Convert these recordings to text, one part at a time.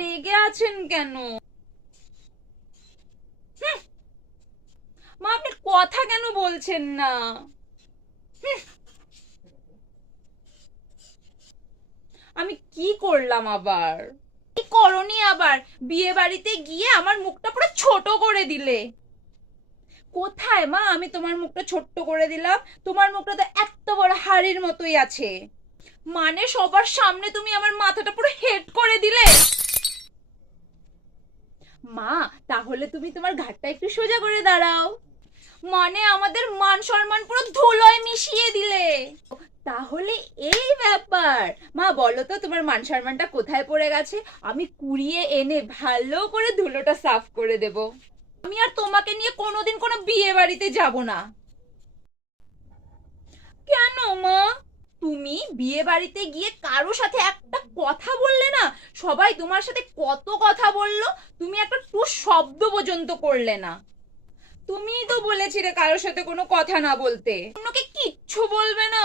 রেগে আছেন কেন? হুঁ, মা আপনি কথা কেন বলছেন না? হুঁ, আমি কি করলাম আবার? কি করনি আবার? বিয়ে বাড়িতে গিয়ে আমার মুখটা পুরো ছোট করে দিলে। কোথায় মা আমি তোমার মুখটা ছোট্ট করে দিলাম? তোমার মুখটা তো এত বড় হাড়ির মতোই আছে। মানে সবার সামনে তুমি আমার মাথাটা পুরো হেড করে দিলে। মা, তাহলে তুমি তোমার ঘাটটা একটু সোজা করে দাঁড়াও। মানে আমাদের মান সম্মান পুরো ধুলোয় মিশিয়ে দিলে। তাহলে এই ব্যাপার। মা বলো তো তোমার মান সম্মানটা কোথায় পড়ে গেছে? আমি কুড়িয়ে এনে ভালো করে ধুলোটা সাফ করে দেব। আমি আর তোমাকে নিয়ে কোনোদিন কোনো বিয়ে বাড়িতে যাব না। কেন মা? তুমি বিয়ে বাড়িতে গিয়ে কারো সাথে একটা কথা বললে না? সবাই তোমার সাথে কত কথা বললো, তুমি একটা টু শব্দ পর্যন্ত করলে না। তুমিই তো বলেছিলে কারোর সাথে কোনো কথা না বলতে, অন্যকে কিচ্ছু বলবে না।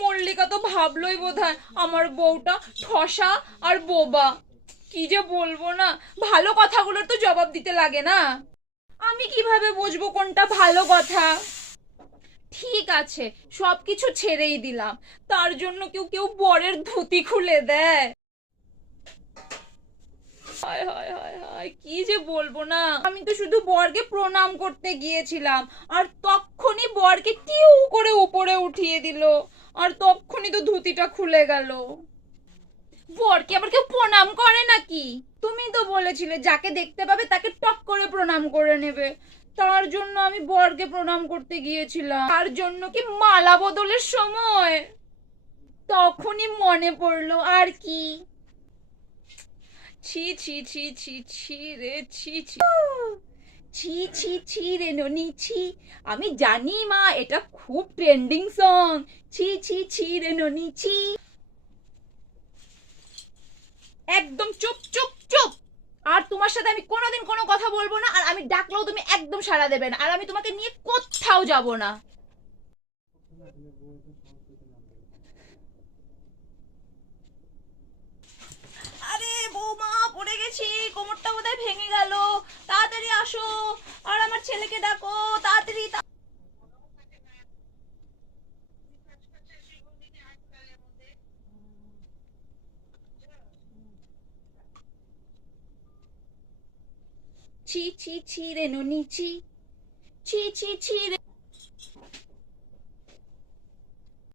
মল্লিকা তো ভাবলোই বোধহয় আমার বউটা ঠসা আর বোবা। কি যে বলবো না, ভালো কথাগুলোর তো জবাব দিতে লাগে না। আমি কিভাবে বুঝবো কোনটা ভালো কথা? ঠিক আছে, সবকিছু ছেড়েই দিলাম, তার জন্য কেউ কেউ বরের ধুতি খুলে দেয়। হায় হায় হায় হায়, কি যে বলবো না। আমি তো শুধু বরকে প্রণাম করতে গিয়েছিলাম, আর তক্ষুনি বরকে টিউ করে উপরে উঠিয়ে দিল, আর তক্ষুনি তো ধুতিটা খুলে গেল। বরকে আবার কেউ প্রণাম করে নাকি? তুমি তো বলেছিলে যাকে দেখতে পাবে তাকে টক করে প্রণাম করে নেবে। তার জন্য আমি বরকে প্রণাম করতে গিয়েছিলাম, তার জন্য কি মালা বদলের সময় তখনই মনে পড়লো আর কি। ছি ছি ছি ছি ছি রে, ছি ছি ছি ছি ছি রে ননি ছি। আমি জানি মা এটা খুব ট্রেন্ডিং সং। ছি ছি ছি রে ননি ছি। একদম চুপ চুপ চুপ। আর তোমার সাথে আমি কোনোদিন কোনো কথা বলবো না, আর আমি ডাকলেও তুমি একদম সাড়া দেবে না, আর আমি তোমাকে নিয়ে কোথাও যাব না। আরে বৌমা, পড়ে গেছি, কোমরটা বোধহয় ভেঙে গেল। তাড়াতাড়ি আসো, আর আমার ছেলেকে ডাকো তাড়াতাড়ি। ছি ছি ছি রে ননি ছি। ছি ছি ছি রে